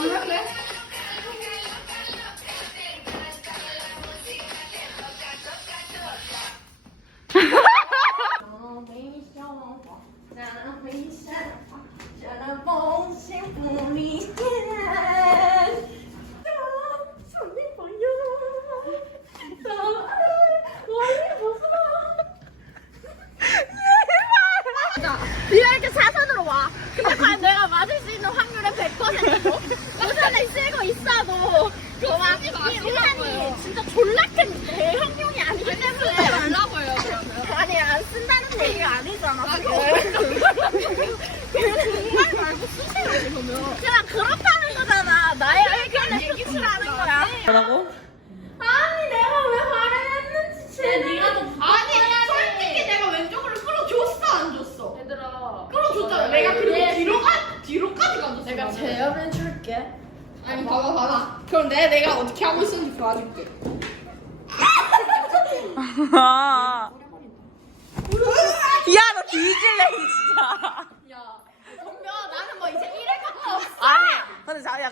Hva oh, skjedde? 쓰세요, 그냥 그렇다는 거잖아. 나의 의견에 기술 하는 거야. 뭐라고? 아니 내가 왜화을 했는지 아니 솔직히 해. 내가 왼쪽으로 끌어줬어 안 줬어? 얘들아 끌어줬잖아 내가 그리고 네. 뒤로 간 뒤로까지 간줬어 내가 제어맨 줄게 아니, 아니 봐봐 봐봐 그럼 내가, 내가 어떻게 하고 있었는지 봐줄게 야너 뒤질래 진짜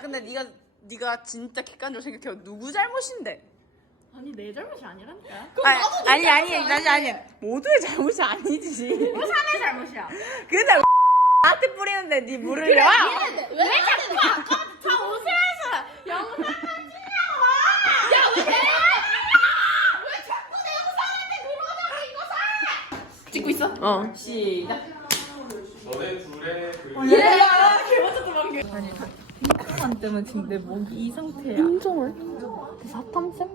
근데 네가 네가 진짜 객관적으로 생각해 누구 잘못인데? 아니 내네 잘못이 아니라니 아, 니 아니 아니 아니 모두의 잘못이 아니지. 우사의 잘못이야. 근데 나한테 그래, 뿌리는데 네 물을 그 그래, 왜, 자꾸 아까 다 옷을 해서 영상만 찍냐고. 야왜 왜 자꾸 내 우산한테 물어다가 이거 사. 찍고 있어. 어 시작. 너네 둘의 그. 예. 개 맞았다 만개. 핑정한 때문에 지금 내 목이 이 상태야. 인정을? 사탕쌤?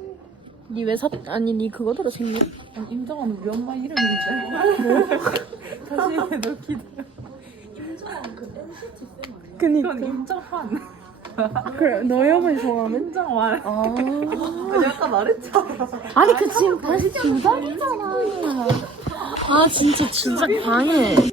니왜 네 사, 아니, 니 그거 들어챘니? 임정원 우리 엄마 이름인데. 뭐? 다시 넣기도. 임정원 그 NCT 쌤아니 그니까. 그건 그러니까. 임정환. 그래, 너희 엄마 좋아하면? 임정환. 아. 아니, 아까 말했잖아. 아니, 아니 그 지금 다시 두 달이잖아. 아, 진짜, 진짜 강해.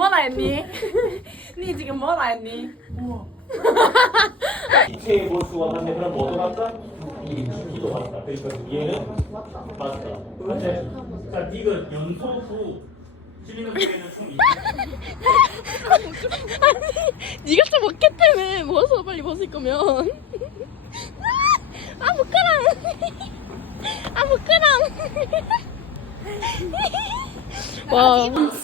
么来你？你这个么来你？我。이세 보스와 대편은 뭐도 봤다? 이 주기도 봤다. 그러니까 얘는 봤다. 근데 자 니가 연속 후 찔리는 기는총2 아니 니가 좀 먹기 때문에 서 빨리 벗을 거면 아 묶어라 아묶어와